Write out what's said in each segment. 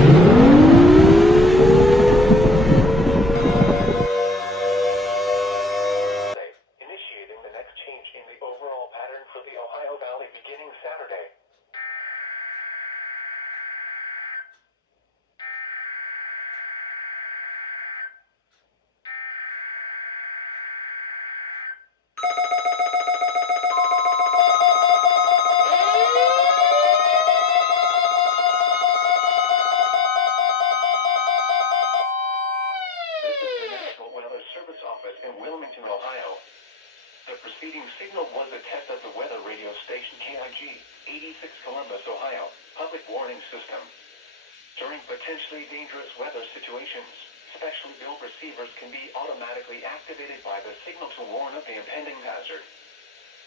Initiating the next change in the overall pattern for the Ohio Valley beginning Saturday. This is the National Weather Service Office in Wilmington, Ohio. The preceding signal was a test of the weather radio station KIG 86 Columbus, Ohio, public warning system. During potentially dangerous weather situations, specially built receivers can be automatically activated by the signal to warn of the impending hazard.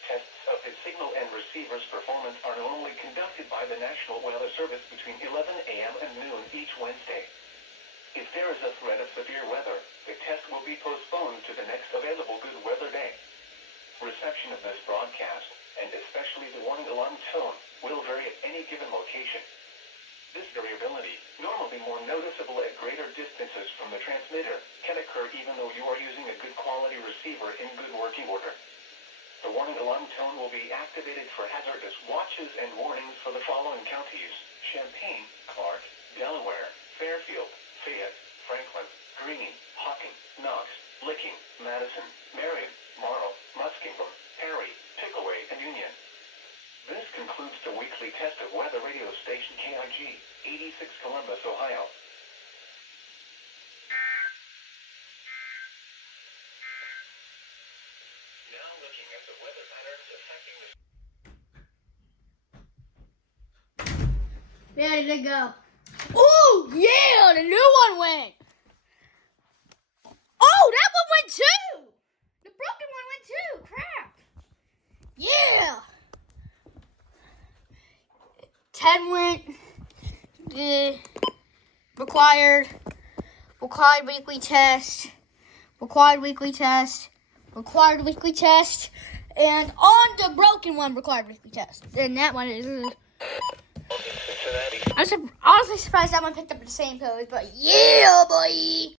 Tests of the signal and receiver's performance are normally conducted by the National Weather Service between 11 a.m. and noon each Wednesday. If there is a threat of severe weather, the test will be postponed to the next available good weather day. Reception of this broadcast, and especially the warning alarm tone, will vary at any given location. This variability, normally more noticeable at greater distances from the transmitter, can occur even though you are using a good quality receiver in good working order. The warning alarm tone will be activated for hazardous watches and warnings for the following counties: Champaign, Clark, Delaware, Fairfield, Fayette, Franklin, Greene, Hocking, Knox, Licking, Madison, Marion, Morrow, Muskingum, Perry, Pickaway, and Union. This concludes the weekly test of weather radio station KIG 86 Columbus, Ohio. Now looking at the weather patterns affecting the... Ready to go. Oh, yeah, the new one went. Oh, that one went too. The broken one went too. Crap. Yeah. 10 went. Required weekly test. Required weekly test. Required weekly test. And on the broken one, required weekly test. And that one is... I'm honestly surprised that one picked up the same code, but yeah, boy!